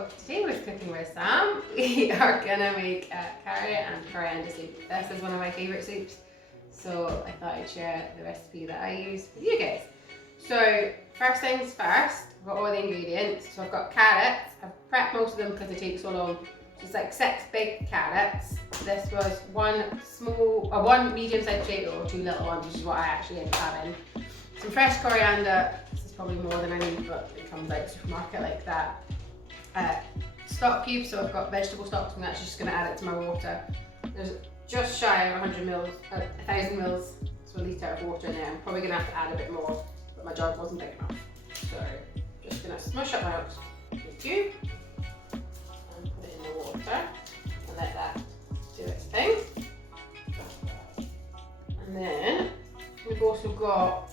So today we're cooking with Sam. We are gonna make carrot and coriander soup. This is one of my favourite soups, so I thought I'd share the recipe that I use with you guys. So first things first, I've got all the ingredients. So I've got carrots. I've prepped most of them because they take so long. Just like 6 big carrots. This was one medium-sized potato, 2 little ones, which is what I actually ended up having. Some fresh coriander. This is probably more than I need, but it comes out of the supermarket like that. Stock cubes, so I've got vegetable stock, so I'm actually just going to add it to my water. There's just shy of 1,000 mils, so a litre of water in there. I'm probably going to have to add a bit more, but my jug wasn't big enough. So just going to smush up my oat cube and put it in the water and let that do its thing. And then we've also got,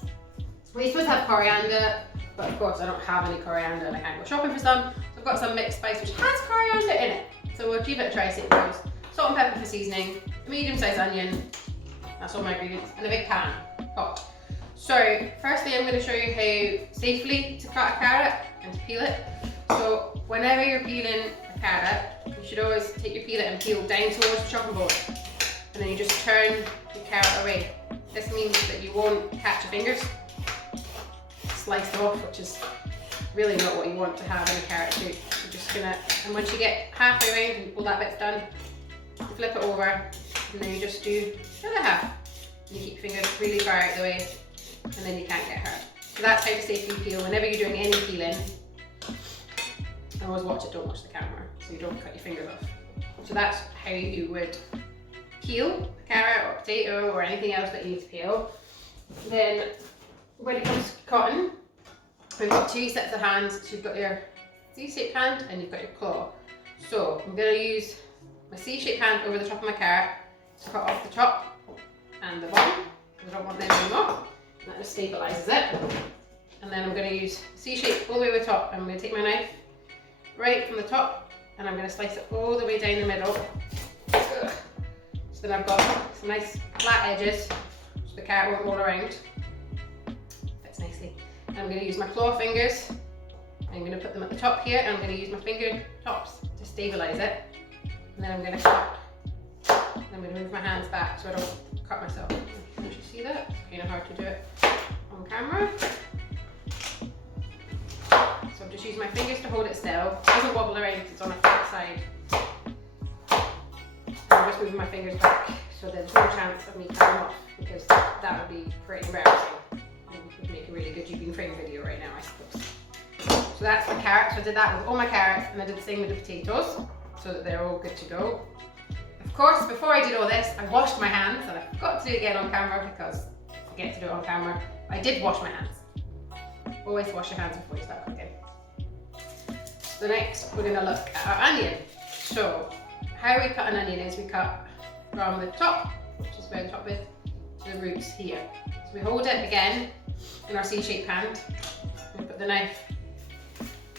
we're supposed to have coriander, but of course I don't have any coriander and I can't go shopping for some. So I've got some mixed spice which has coriander in it. So we'll give it a try, see how it goes. Salt and pepper for seasoning, a medium-sized onion, that's all my ingredients, and a big pan, hot. So firstly I'm going to show you how safely to cut a carrot and to peel it. So whenever you're peeling a carrot, you should always take your peeler and peel down towards the chopping board. And then you just turn the carrot away. This means that you won't catch your fingers. Slice them off, which is really not what you want to have in a carrot soup. You're just gonna, and once you get halfway around and all that bit's done, you flip it over, and then you just do the other half. And you keep your fingers really far out of the way, and then you can't get hurt. So that's how to safely peel. Whenever you're doing any peeling, always watch it, don't watch the camera, so you don't cut your fingers off. So that's how you would peel a carrot or a potato or anything else that you need to peel. Then when it comes to cutting, we've got 2 sets of hands. So you've got your C-shaped hand and you've got your claw. So I'm going to use my C-shaped hand over the top of my carrot to cut off the top and the bottom, because I don't want them anymore. And that just stabilises it. And then I'm going to use C-shape all the way over the top. I'm going to take my knife right from the top and I'm going to slice it all the way down the middle. So then I've got some nice flat edges so the carrot won't roll around. Fits nicely. And I'm going to use my claw fingers. I'm going to put them at the top here and I'm going to use my finger tops to stabilise it. And then I'm going to cut. And I'm going to move my hands back so I don't cut myself. Can you see that? It's kind of hard to do it on camera. So I'm just using my fingers to hold it still. It doesn't wobble around because it's on a flat side. I'm just moving my fingers back so there's no chance of me cutting off, because that would be pretty embarrassing. It would make a really good you've been framed video right now, I suppose. So that's my carrots. So I did that with all my carrots and I did the same with the potatoes so that they're all good to go. Of course, before I did all this, I washed my hands, and I forgot to do it again on camera because I forget to do it on camera. I did wash my hands. Always wash your hands before you start cooking. So next we're going to look at our onion. So how we cut an onion is we cut from the top, which is where the top is, to the roots here. So we hold it again in our C-shaped hand. We put the knife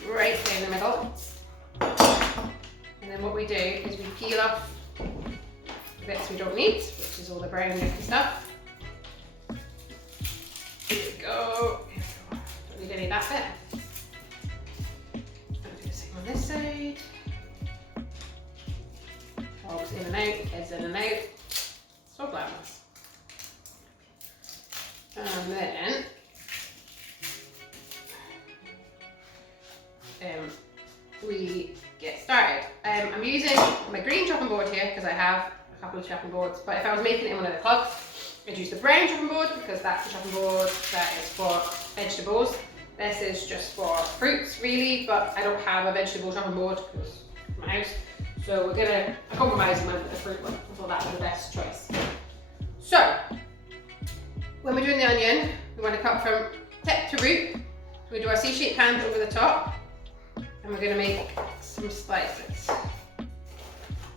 right down the middle. And then what we do is we peel off the bits we don't need, which is all the brown yucky stuff. Here we go. Don't need any of that bit. I'll do the same on this side. Hogs in and out, heads in and out. So glamorous. And then we get started. I'm using my green chopping board here because I have a couple of chopping boards, but if I was making it in one of the clubs, I'd use the brown chopping board because that's the chopping board that is for vegetables. This is just for fruits really, but I don't have a vegetable chopping board because it's my house. So we're gonna compromise and went with the fruit one. I thought that was the best choice. So when we're doing the onion, we want to cut from tip to root. So we do our C-shaped hand over the top, and we're gonna make some slices.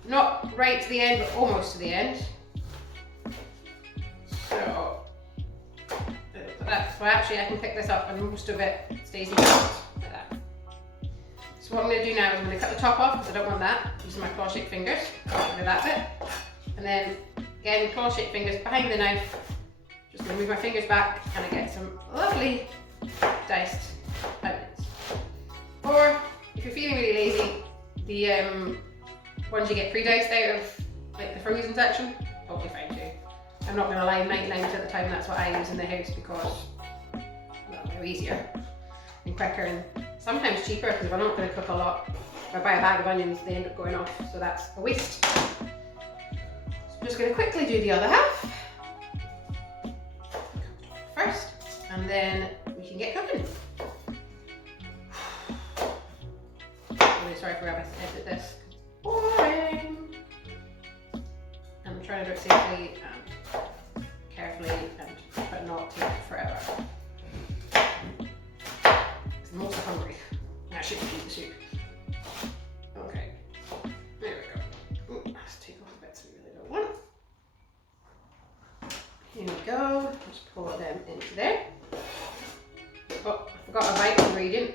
Not right to the end, but almost to the end. So actually I can pick this up and most of it stays in like that. So what I'm going to do now is I'm going to cut the top off because I don't want that, using my claw-shaped fingers. Get rid of that bit. And then again, claw-shaped fingers behind the knife. Just going to move my fingers back and I get some lovely diced onions. Or if you're feeling really lazy, The ones you get pre-diced out of like the frozen section, totally fine too. I'm not gonna lie, 99% of the time that's what I use in the house because, well, they're easier and quicker and sometimes cheaper, because if I'm not gonna cook a lot, if I buy a bag of onions, they end up going off, so that's a waste. So I'm just gonna quickly do the other half first, and then we can get cooking. I'm really sorry for having to edit this. Boring. I'm trying to do it safely and carefully, but not take forever. I'm also hungry. I shouldn't eat the soup. Okay, there we go. Ooh, let's take off the bits we really don't want. Here we go. Just pour them into there. Oh, I forgot a vital ingredient.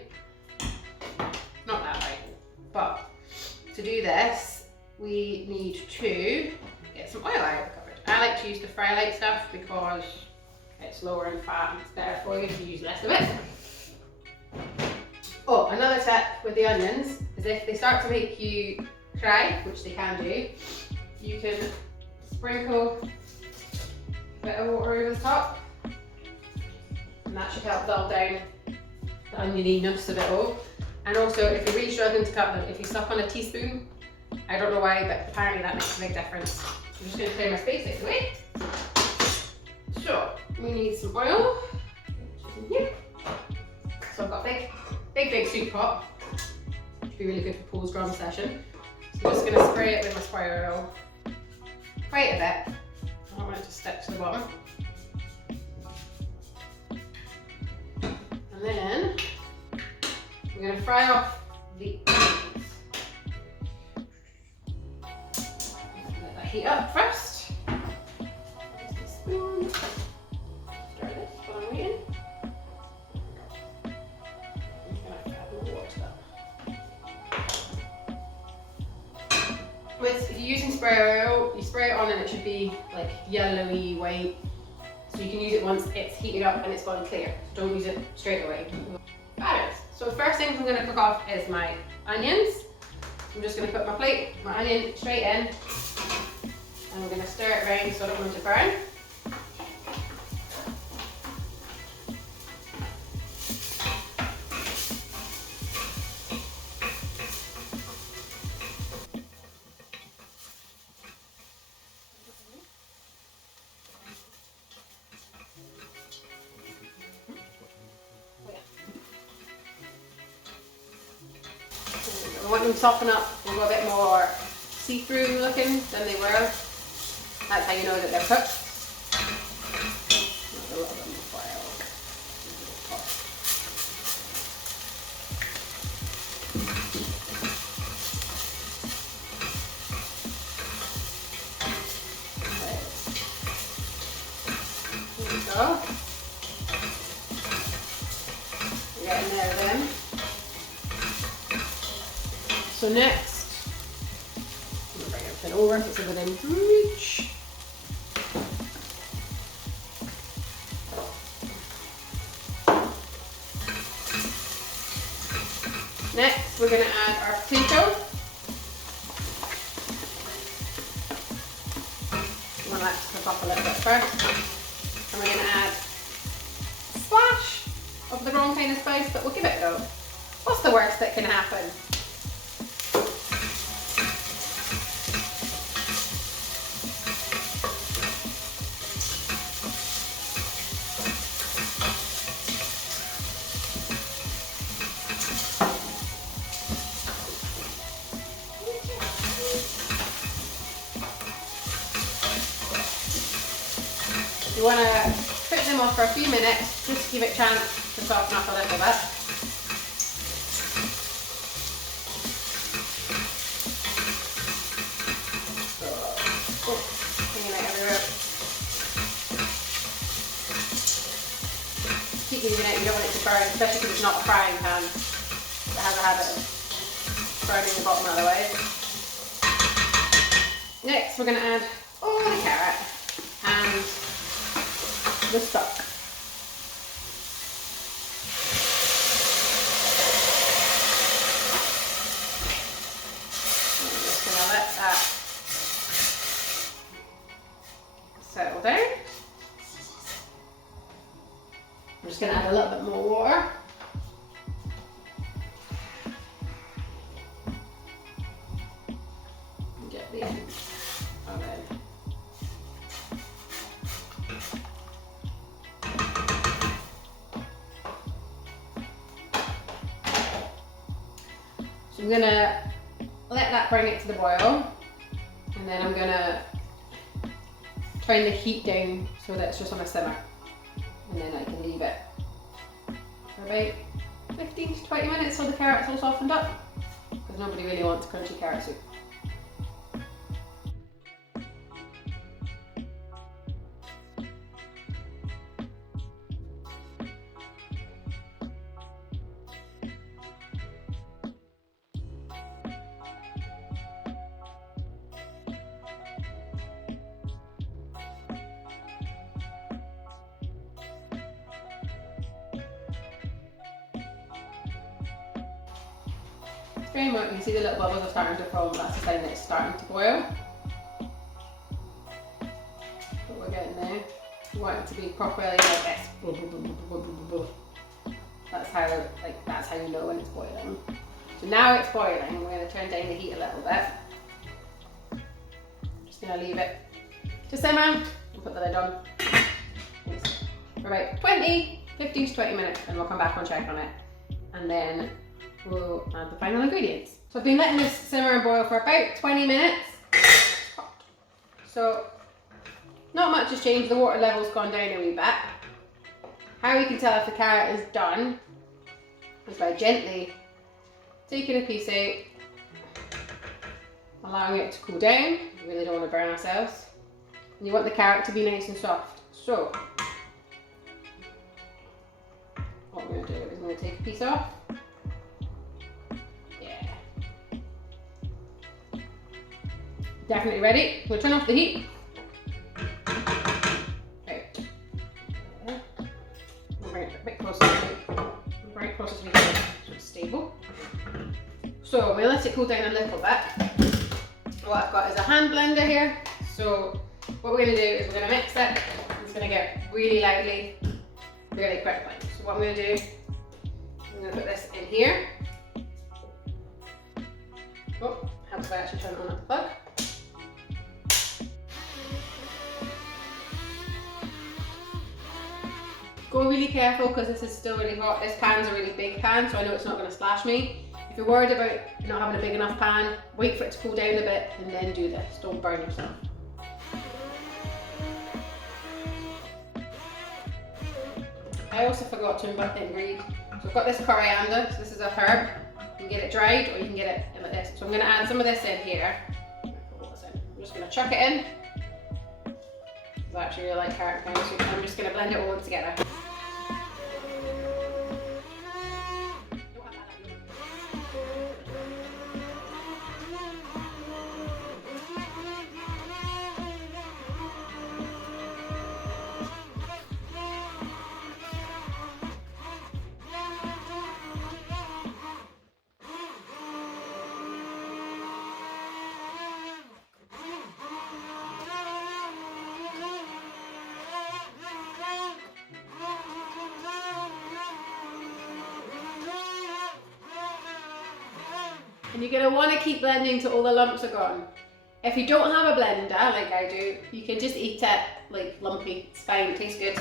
Not that vital, but to do this, we need to get some oil out of the cupboard. I like to use the fry light stuff because it's lower in fat and it's better for you to use less of it. Oh, another tip with the onions is if they start to make you cry, which they can do, you can sprinkle a bit of water over the top, and that should help dull down the onioniness of it all. And also, if you're really struggling to cut them, if you suck on a teaspoon, I don't know why, but apparently that makes a big difference. I'm just going to clear my space out of the way. So, we need some oil, which is in here. So I've got a big soup pot, which would be really good for Paul's drum session. So I'm just going to spray it with my spray oil quite a bit. I don't want it to stick to the bottom. And then we're going to fry off the onions. Let that heat up first. Just a spoon. Stir this while I'm waiting. I'm going to add more water to that. If you're using spray oil, you spray it on and it should be like yellowy white. So you can use it once it's heated up and it's gone clear. Don't use it straight away. Fabulous. So the first thing I'm going to cook off is my onions. I'm just going to put my onion straight in, and I'm going to stir it around so I don't want it to burn. I want them to soften up and go a bit more see-through looking than they were. That's how you know that they're cooked. A little bit more oil. There we go. We're getting there then. So next, I'm going to bring everything over so it's within reach. Next, we're going to add our potato. I'm going to let it cook up a little bit first. And we're going to add a splash of the wrong kind of spice, but we'll give it a go. What's the worst that can happen? You want to cook them off for a few minutes, just to give it a chance to soften up a little bit. Hanging out everywhere. Keep moving it, you don't want it to burn, especially because it's not a frying pan. It has a habit of burning the bottom otherwise. Next, we're going to add all the carrot and the stock. add a little bit more water. Get the end of it. So I'm gonna let that bring it to the boil, and then I'm gonna turn the heat down so that it's just on a simmer, and then I can leave it for about 15 to 20 minutes so the carrot's all softened up, because nobody really wants crunchy carrot soup. Very much, you can see the little bubbles are starting to form. That's the sign that it's starting to boil. But we're getting there. We want it to be properly like this. That's how you know when it's boiling. So now it's boiling. We're going to turn down the heat a little bit. Just going to leave it to simmer and put the lid on for about 15 to 20 minutes, and we'll come back and check on it. And then we'll add the final ingredients. So I've been letting this simmer and boil for about 20 minutes. So not much has changed, the water level's gone down a wee bit. How we can tell if the carrot is done is by gently taking a piece out, allowing it to cool down. We really don't want to burn ourselves. And you want the carrot to be nice and soft. So what I'm going to do is I'm going to take a piece off. Definitely ready. We'll turn off the heat. Right. We'll bring it a bit closer to the heat so it's stable. So we'll let it cool down a little bit. What I've got is a hand blender here. So what we're going to do is we're going to mix it. It's going to get really lively really quickly. So what I'm going to do, I'm going to put this in here. Oh, helps if I actually turn on that plug. Go really careful because this is still really hot. This pan's a really big pan, so I know it's not going to splash me. If you're worried about not having a big enough pan, wait for it to cool down a bit and then do this. Don't burn yourself. I also forgot to invert the ingredient. So I've got this coriander. So this is a herb. You can get it dried or you can get it like this. So I'm going to add some of this in here. I'm just going to chuck it in. I actually really like carrot kind of soup. I'm just going to blend it all together. And you're going to want to keep blending till all the lumps are gone. If you don't have a blender, like I do, you can just eat it like lumpy. It's fine, it tastes good.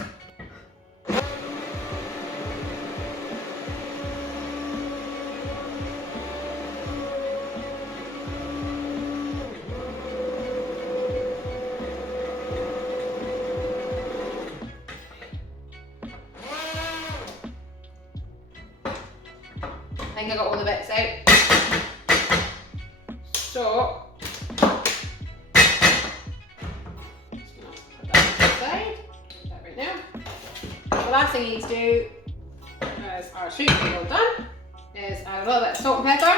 I think I got all the bits out. So, just gonna put that aside, put that right now. The last thing you need to do, as our soup is all done, is add a little bit of salt and pepper.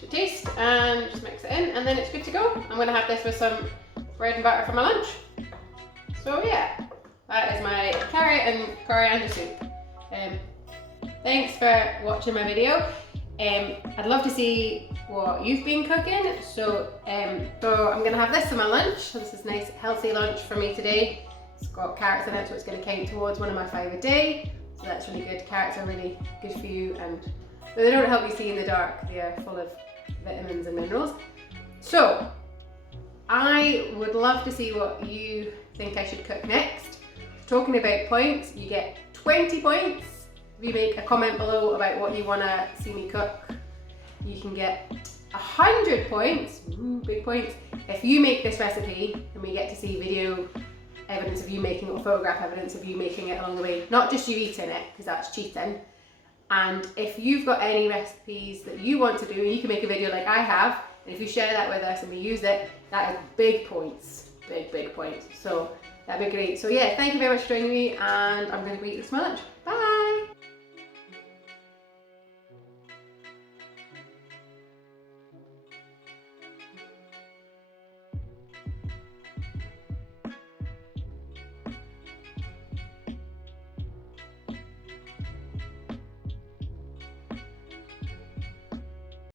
To taste, and just mix it in, and then it's good to go. I'm going to have this with some bread and butter for my lunch. So yeah, that is my carrot and coriander soup. Thanks for watching my video. I'd love to see what you've been cooking. So I'm gonna have this for my lunch. This is nice healthy lunch for me today. It's got carrots in it, so it's gonna count towards one of my 5 a day. So that's really good. Carrots are really good for you, and they don't help you see in the dark. They are full of vitamins and minerals. So I would love to see what you think I should cook next. Talking about points, you get 20 points. If you make a comment below about what you want to see me cook. You can get 100 points, big points, if you make this recipe and we get to see video evidence of you making it, or photograph evidence of you making it along the way, not just you eating it, because that's cheating. And if you've got any recipes that you want to do, you can make a video like I have, and if you share that with us and we use it, that is big points, big points. So that'd be great. So yeah, thank you very much for joining me, and I'm going to go eat this lunch. Bye!